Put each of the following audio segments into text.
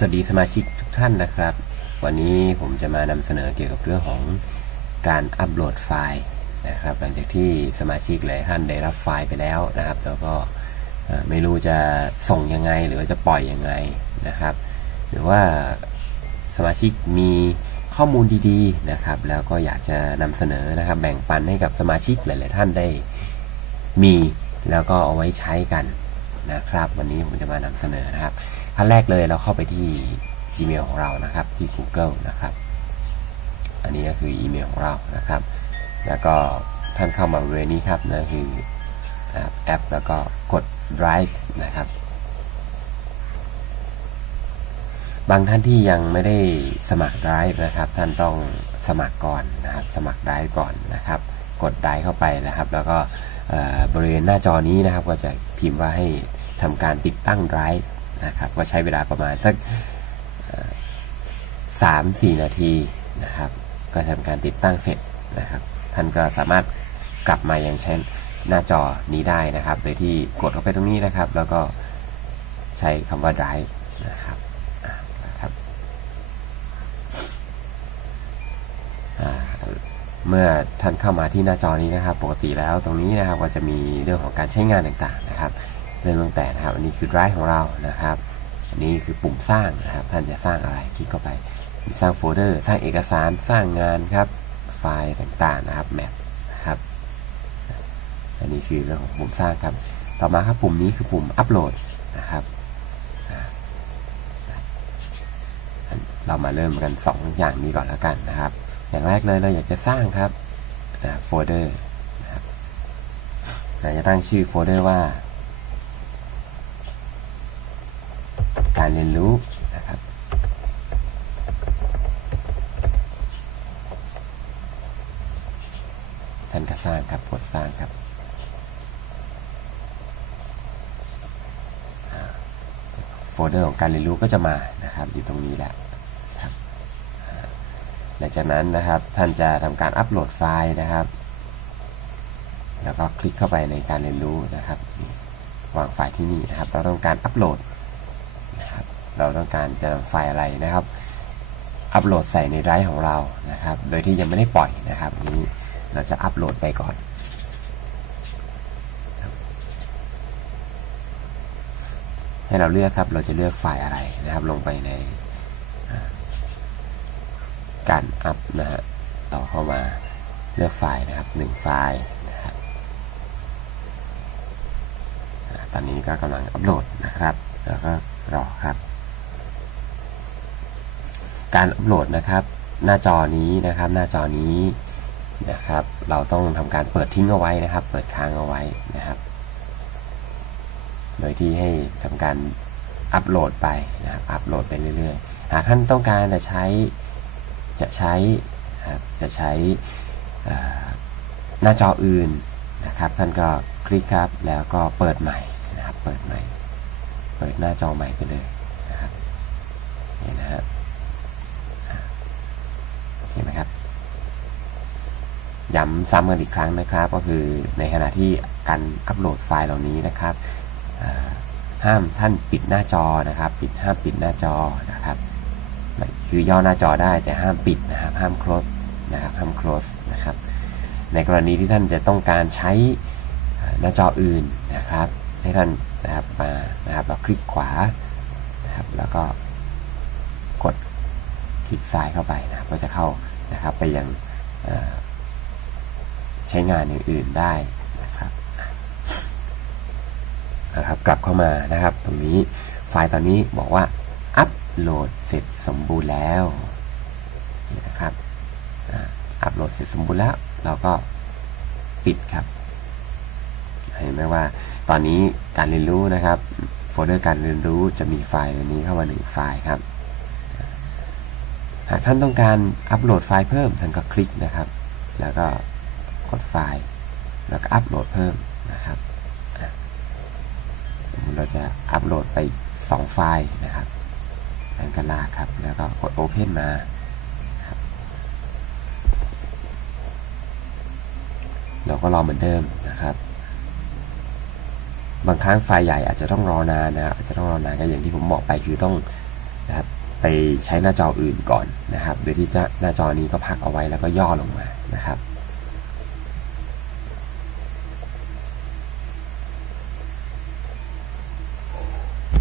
สวัสดีสมาชิกทุกท่านนะครับ วันนี้ผมจะมานำเสนอเกี่ยวกับเรื่องของการอัปโหลดไฟล์นะครับ หลังจากที่สมาชิกหลายท่านได้รับไฟล์ไปแล้วนะครับ แล้วก็ไม่รู้จะส่งยังไงหรือจะปล่อยยังไงนะครับ หรือว่าสมาชิกมีข้อมูลดีๆนะครับ แล้วก็อยากจะนำเสนอนะครับ แบ่งปันให้กับสมาชิกหลาย ๆ ท่านได้มีแล้วก็เอาไว้ใช้กัน นะครับ วันนี้ผมจะมานำเสนอนะครับขั้นแรกเลยเราเข้าไปที่ Gmail ของเรานะครับ ที่ Google นะครับ อันนี้ก็คืออีเมลของเรานะครับ แล้วก็ท่านเข้ามาบริเวณนี้ครับนั่นคือแอปแล้วก็กด Drive นะครับ บางท่านที่ยังไม่ได้สมัคร Drive นะครับ ท่านต้องสมัครก่อนนะครับ สมัคร Drive ก่อนนะครับ กด Drive เข้าไปนะครับ แล้วก็บริเวณหน้าจอนี้นะครับ ก็จะพิมพ์ว่าให้ ทำการติดตั้ง Drive นะครับก็ใช้เวลาประมาณสักสามสี่นาทีนะครับ ก็ทำการติดตั้งเสร็จนะครับ ท่านก็สามารถกลับมาอยังใช้หน้าจอนี้ได้นะครับ โดยที่กดเข้าไปตรงนี้นะครับ แล้วก็ใช้คำว่า drive นะครับนะครับเมื่อท่านเข้ามาที่หน้าจอนี้นะครับ ปกติแล้วตรงนี้นะครับก็จะมีเรื่องของการใช้งานต่างๆนะครับ เริ่มตั้งแต่นะครับ อันนี้คือ drive ของเรานะครับ อันนี้คือปุ่มสร้างนะครับ ท่านจะสร้างอะไรคลิกเข้าไปสร้างโฟลเดอร์ สร้างเอกสารสร้างงานครับ ไฟล์ต่างๆนะครับแมปนะครับ อันนี้คือเรื่องของปุ่มสร้างครับ ต่อมาครับปุ่มนี้คือปุ่มอัปโหลดนะครับเรามาเริ่มกันสองอย่างนี้ก่อนแล้วกันนะครับ อย่างแรกเลยเราอยากจะสร้างครับโฟลเดอร์นะครับเราจะตั้งชื่อโฟลเดอร์ว่า การเรียนรู้นะครับท่านก็สร้างครับกดสร้างครับโฟลเดอร์ของการเรียนรู้ก็จะมานะครับ อยู่ตรงนี้แหละครับหลังจากนั้นนะครับท่านจะทำการอัปโหลดไฟล์นะครับ แล้วก็คลิกเข้าไปในการเรียนรู้นะครับวางไฟล์ที่นี่นะครับ เราต้องการอัปโหลด เราต้องการจะนำไฟล์อะไรนะครับ อัปโหลดใส่ในไดรฟ์ของเรานะครับ โดยที่ยังไม่ได้ปล่อยนะครับอันนี้เราจะอัปโหลดไปก่อน ให้เราเลือกครับเราจะเลือกไฟล์อะไรนะครับ ลงไปในการอัพนะฮะต่อเข้ามาเลือกไฟล์นะครับหนึ่งไฟล์นะครับตอนนี้ก็กำลังอัปโหลดนะครับ แล้วก็รอครับ การอัปโหลดนะครับ หน้าจอนี้นะครับ หน้าจอนี้นะครับ เราต้องทำการเปิดทิ้งเอาไว้นะครับ เปิดค้างเอาไว้นะครับ โดยที่ให้ทำการอัปโหลดไปนะครับ อัปโหลดไปเรื่อยๆ หากท่านต้องการจะใช้จะใช้ครับจะใช้หน้าจออื่นนะครับ ท่านก็คลิกครับ แล้วก็เปิดใหม่นะครับ เปิดใหม่ เปิดหน้าจอใหม่ไปเลยนะครับนี่นะฮะเห็นไหมครับย้ำซ้ำกันอีกครั้งนะครับ ก็คือในขณะที่การอัปโหลดไฟล์เหล่านี้นะครับห้ามท่านปิดหน้าจอนะครับ ปิดห้ามปิดหน้าจอนะครับคือย่อหน้าจอได้แต่ห้ามปิดนะครับ ห้าม close นะครับห้าม close นะครับ ในกรณีที่ท่านจะต้องการใช้หน้าจออื่นนะครับ ให้ท่านนะครับมานะครับเราคลิกขวานะครับ แล้วก็กดคลิกซ้ายเข้าไปนะก็จะเข้า นะครับ ไปยังใช้งานอื่นๆได้นะครับนะครับ กลับเข้ามานะครับ ตรงนี้ไฟล์ตอนนี้บอกว่าอัปโหลดเสร็จสมบูรณ์แล้วนะครับอัปโหลดเสร็จสมบูรณ์แล้ว เราก็ปิดครับเห็นไหมว่าตอนนี้การเรียนรู้นะครับ โฟลเดอร์การเรียนรู้จะมีไฟล์ตัวนี้เข้ามาหนึ่งไฟล์ครับ หากท่านต้องการอัปโหลดไฟล์เพิ่มท่านก็คลิกนะครับ แล้วก็กดไฟล์แล้วก็อัปโหลดเพิ่มนะครับสมมติเราจะอัปโหลดไปสองไฟล์นะครับท่านก็ลากครับ แล้วก็กด Open มาเราก็รอเหมือนเดิมนะครับ บางครั้งไฟล์ใหญ่อาจจะต้องรอนานนะอาจจะต้องรอนานก็อย่างที่ผมบอกไปคือต้องนะครับ ไปใช้หน้าจออื่นก่อนนะครับ โดยที่จะหน้าจอนี้ก็พักเอาไว้แล้วก็ย่อลงมานะครับ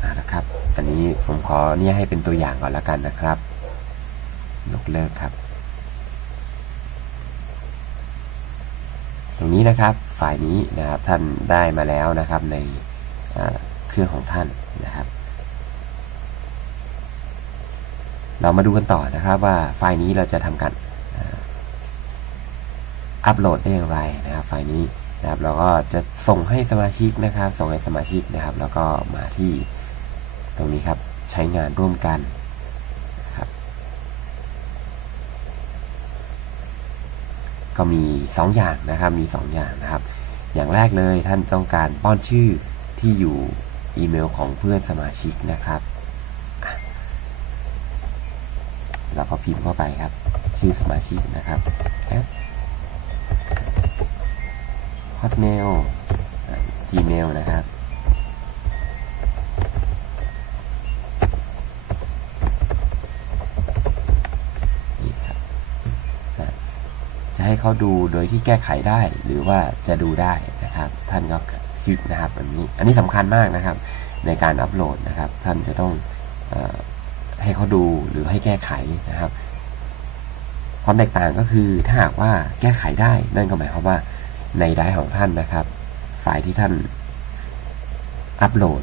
เอาละครับ อันนี้ผมขอเนี่ยให้เป็นตัวอย่างก่อนล้วกันนะครับยกเลิกครับ ตรงนี้นะครับไฟล์นี้นะครับท่านได้มาแล้วนะครับในเครื่องของท่านนะครับ เรามาดูกันต่อนะครับว่าไฟล์นี้เราจะทำการอัปโหลดได้อย่างไรนะครับ ไฟล์นี้นะครับเราก็จะส่งให้สมาชิกนะครับ ส่งให้สมาชิกนะครับ แล้วก็มาที่ตรงนี้ครับใช้งานร่วมกันครับ ก็มี 2 อย่างนะครับมี 2 อย่างนะครับ อย่างแรกเลยท่านต้องการป้อนชื่อที่อยู่อีเมลของเพื่อนสมาชิกนะครับอะ เราก็พิมพ์เข้าไปครับ ชื่อสมาชิกนะครับ hotmail gmail นะครับจะให้เขาดูโดยที่แก้ไขได้หรือว่าจะดูได้นะครับ ท่านก็คลิกนะครับอันนี้อันนี้สำคัญมากนะครับ ในการอัปโหลดนะครับ ท่านจะต้องอ ให้เขาดูหรือให้แก้ไขนะครับ ความแตกต่างก็คือถ้าหากว่าแก้ไขได้นั่นก็หมายความว่าในไดร์ของท่านนะครับ ไฟล์ที่ท่านอัปโหลด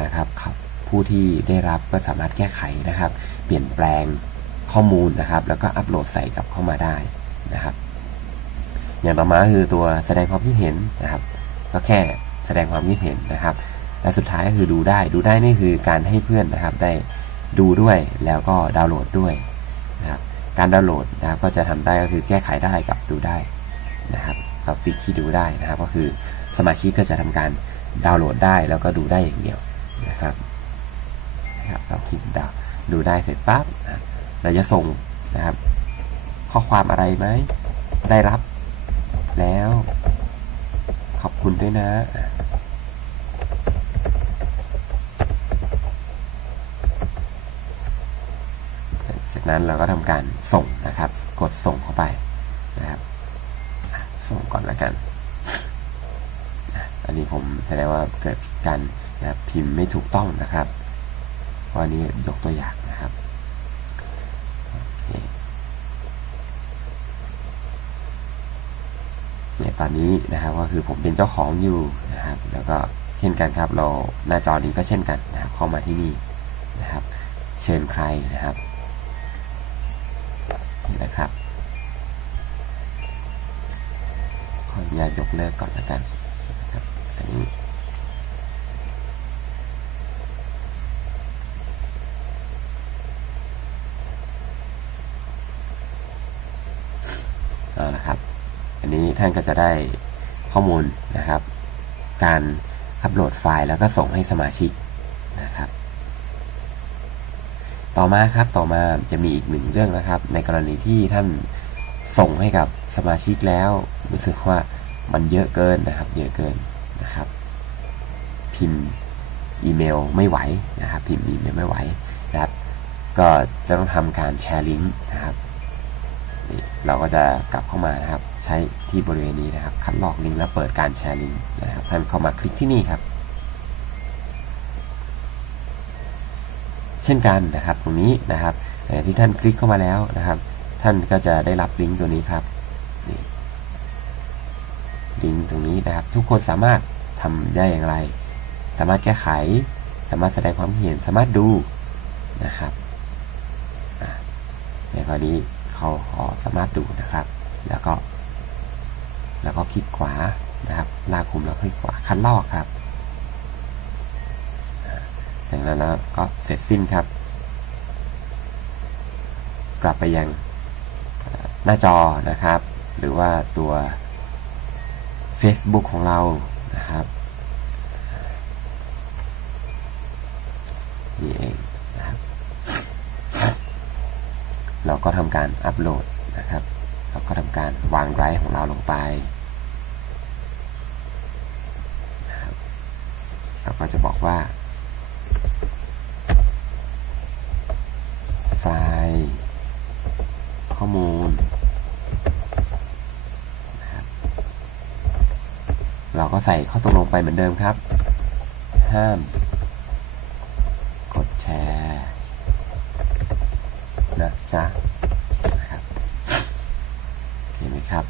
นะครับครับผู้ที่ได้รับก็สามารถแก้ไขนะครับ เปลี่ยนแปลงข้อมูลนะครับ แล้วก็อัปโหลดใส่กลับเข้ามาได้นะครับ อย่างต่อมาก็คือตัวแสดงความคิดเห็นนะครับ ก็แค่แสดงความคิดเห็นนะครับ และสุดท้ายก็คือดูได้ ดูได้นี่คือการให้เพื่อนนะครับ ได้ ดูด้วยแล้วก็ดาวน์โหลดด้วยนะครับการดาวน์โหลดนะครับก็จะทำได้ก็คือแก้ไขได้กับดูได้นะครับกับปิดที่ดูได้นะครับ ก็คือสมาชิกก็จะทำการดาวน์โหลดได้แล้วก็ดูได้อย่างเดียวนะครับนะครับเราคลิกดาวดูได้เสร็จปั๊บเราจะส่งนะครับ ข้อความอะไรไหมได้รับแล้ว ขอบคุณด้วยนะอะ จากนั้นเราก็ทำการส่งนะครับ กดส่งเข้าไปนะครับ ส่งก่อนแล้วกัน อันนี้ผมแสดงว่าเกิดการนะรพิมพ์ไม่ถูกต้องนะครับเพราะอันนี้ยกตัวอย่างนะครับเนี่ยตอนนี้นะครับก็คือผมเป็นเจ้าของอยู่นะครับ แล้วก็เช่นกันครับ เราหน้าจอนี้ก็เช่นกันนะครับ เข้ามาที่นี่นะครับ เชิญใครนะครับ นะครับ ขออนุญาตยกเลิกก่อนแล้วกันนะครับอันนี้เอาละครับ อันนี้ท่านก็จะได้ข้อมูลนะครับ การอัปโหลดไฟล์แล้วก็ส่งให้สมาชิกนะครับ ต่อมาครับต่อมาจะมีอีกหนึ่งเรื่องนะครับ ในกรณีที่ท่านส่งให้กับสมาชิกแล้วรู้สึกว่ามันเยอะเกินนะครับ เยอะเกินนะครับ พิมพ์อีเมลไม่ไหวนะครับ พิมพ์อีเมลไม่ไหวนะครับ ก็จะต้องทำการแชร์ลิงก์นะครับเราก็จะกลับเข้ามานะครับ ใช้ที่บริเวณนี้นะครับ คัดลอกลิงก์แล้วเปิดการแชร์ลิงก์นะครับท่านเข้ามาคลิกที่นี่ครับ เช่นกันนะครับ ตรงนี้นะครับที่ท่านคลิกเข้ามาแล้วนะครับ ท่านก็จะได้รับลิงก์ตัวนี้ครับลิงก์ตรงนี้นะครับ ทุกคนสามารถทำได้อย่างไร สามารถแก้ไข สามารถแสดงความคิดเห็นสามารถดูนะครับในกรณีเขาขอสามารถดูนะครับ แล้วก็ แล้วก็คลิกขวานะครับลากคุมแล้วคลิกขวาคันลอกครับ จากนั้นแล้วก็เสร็จสิ้นครับ กลับไปยังหน้าจอนะครับ หรือว่าตัว Facebook ของเรานะครับนี่เองนะครับ เราก็ทำการอัปโหลดนะครับเราก็ทำการวางไรของเราลงไปนะครับเราก็จะบอกว่า ข้อมูลเราก็ใส่ข้อตกลงไปเหมือนเดิมครับ ห้าม กดแชร์นะจ๊ะเห็นไหมครับ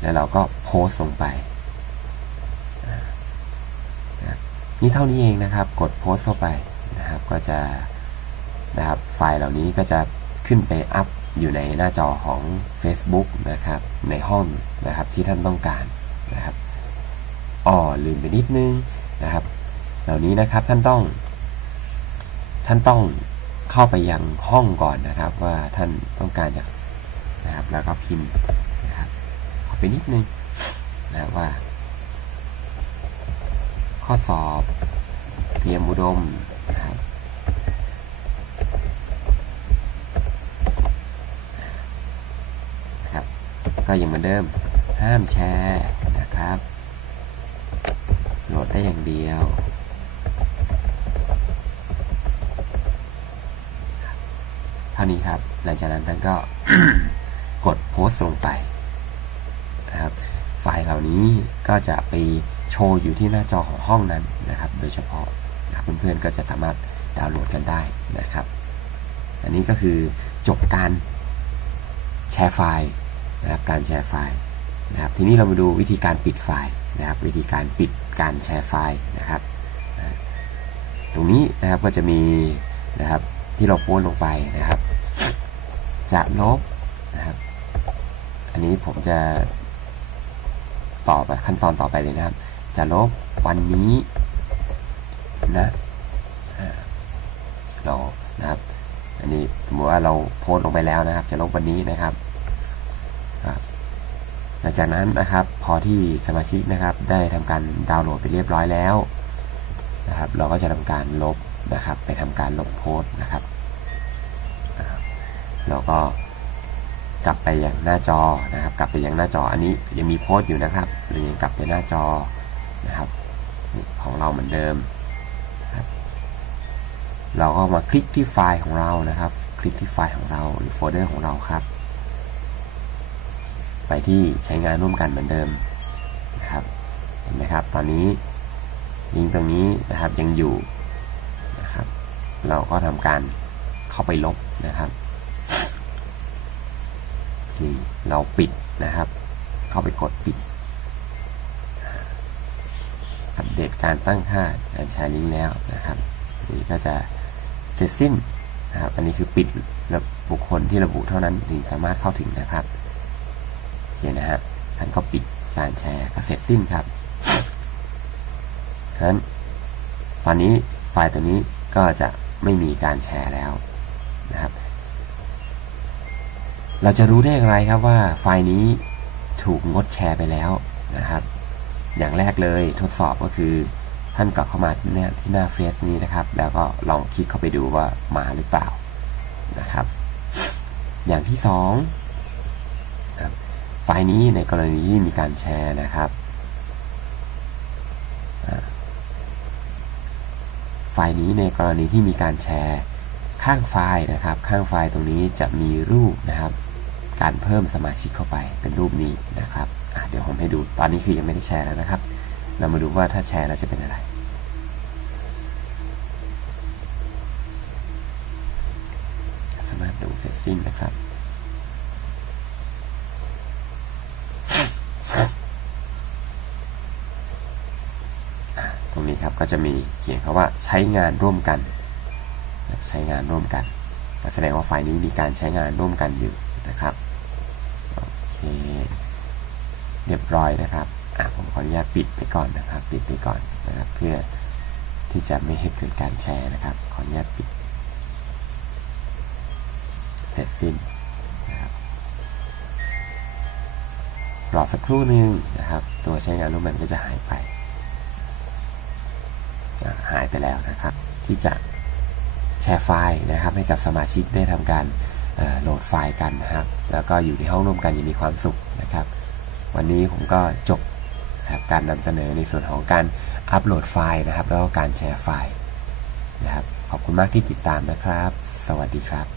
แล้วเราก็โพสต์ลงไปนี่เท่านี้เองนะครับ กดโพสต์เข้าไปนะครับ ก็จะ นะครับ ไฟล์เหล่านี้ก็จะขึ้นไปอัพอยู่ในหน้าจอของ Facebook นะครับ ในห้องนะครับที่ท่านต้องการนะครับอ๋อลืมไปนิดนึงนะครับ เหล่านี้นะครับท่านต้อง ท่านต้องเข้าไปยังห้องก่อนนะครับ ว่าท่านต้องการจะนะครับ แล้วก็พิมพ์นะครับเข้าไปนิดนึงนะครับว่า ข้อสอบเตรียมอุดมนะครับ ก็ยังเหมือนเดิมห้ามแชร์นะครับโหลดได้อย่างเดียวเท่านี้ครับ หลังจากนั้นท่านก็กดโพสต์ลงไปนะครับ ไฟล์เหล่านี้ก็จะไปโชว์อยู่ที่หน้าจอของห้องนั้นนะครับ โดยเฉพาะเพื่อนๆก็จะสามารถดาวน์โหลดกันได้นะครับ อันนี้ก็คือจบการแชร์ไฟล์ นะครับการแชร์ไฟล์นะครับทีนี้เรามาดูวิธีการปิดไฟล์นะครับ วิธีการปิดการแชร์ไฟล์นะครับ ตรงนี้นะครับก็จะมีนะครับที่เราโพสลงไปนะครับ จะลบนะครับ อันนี้ผมจะต่อไปขั้นตอนต่อไปเลยนะครับ จะลบวันนี้นะเรานะครับ อันนี้สมมติว่าเราโพสลงไปแล้วนะครับ จะลบวันนี้นะครับ ลังจากนั้นนะครับพอที่สมาชิกนะครับได้ทำการดาวน์โหลดไปเรียบร้อยแล้วนะครับ เราก็จะทำการลบนะครับ ไปทำการลบโพสต์นะครับเราก็กลับไปยังหน้าจอนะครับ กลับไปยังหน้าจออันนี้ยังมีโพสต์อยู่นะครับเรายังกลับไปหน้าจอนะครับ ของเราเหมือนเดิมนะครับเราก็มาคลิกที่ไฟล์ของเรานะครับ คลิกที่ไฟล์ของเราหรือโฟลเดอร์ของเราครับ ไปที่ใช้งานร่วมกันเหมือนเดิมนะครับเห็นไหมครับ ตอนนี้ลิงก์ตรงนี้นะครับยังอยู่นะครับ เราก็ทำการเข้าไปลบนะครับนี่เราปิดนะครับ เข้าไปกดปิด อัปเดตการตั้งค่าการแชร์ลิงก์แล้วนะครับ นี่ก็จะเสร็จสิ้นนะครับ อันนี้คือปิดแล้วบุคคลที่ระบุเท่านั้นถึงสามารถเข้าถึงนะครับ โอเคนะฮะท่านก็ปิดการแชร์ก็เสร็จสิ้นครับฉะนั้นตอนนี้ไฟล์ตัวนี้ก็จะไม่มีการแชร์แล้วนะครับ เราจะรู้ได้อย่างไรครับว่าไฟล์นี้ถูกงดแชร์ไปแล้วนะครับ อย่างแรกเลยทดสอบก็คือท่านกลับเข้ามาที่หน้าที่หน้าเฟซนี้นะครับ แล้วก็ลองคลิกเข้าไปดูว่ามาหรือเปล่านะครับ อย่างที่สอง ไฟล์นี้ในกรณีที่มีการแชร์นะครับ ไฟล์นี้ในกรณีที่มีการแชร์ ข้างไฟล์นะครับ ข้างไฟล์ตรงนี้จะมีรูปนะครับ การเพิ่มสมาชิกเข้าไปเป็นรูปนี้นะครับเดี๋ยวผมให้ดู ตอนนี้คือยังไม่ได้แชร์แล้วนะครับ เรามาดูว่าถ้าแชร์แล้วจะเป็นอะไรสามารถดูเสร็จสิ้นนะครับ อะตรง นี้ครับก็จะมีเขียนคาว่าใช้งานร่วมกัน ใช้งานร่วมกัน แสดงว่าไฟล์นี้มีการใช้งานร่วมกันอยู่นะครับโอเคเรียบร้อยนะครับอะผมขออนุญาตปิดไปก่อนนะครับ ปิดไปก่อนนะครับ เพื่อที่จะไม่ให้เกิดการแชร์นะครับ ขออนุญาตปิดเสร็จสิ้นนะครับรอสักครู่หนึ่งนะครับ ตัวใช้งานร่วมกันก็จะหายไป หายไปแล้วนะครับ ที่จะแชร์ไฟล์นะครับ ให้กับสมาชิกได้ทำการโหลดไฟล์กันนะครับ แล้วก็อยู่ในห้องร่วมกันอย่างมีความสุขนะครับ วันนี้ผมก็จบนะบการนำเสนอในส่วนของการอัปโหลดไฟล์นะครับ แล้วก็การแชร์ไฟล์นะครับ ขอบคุณมากที่ติดตามนะครับ สวัสดีครับ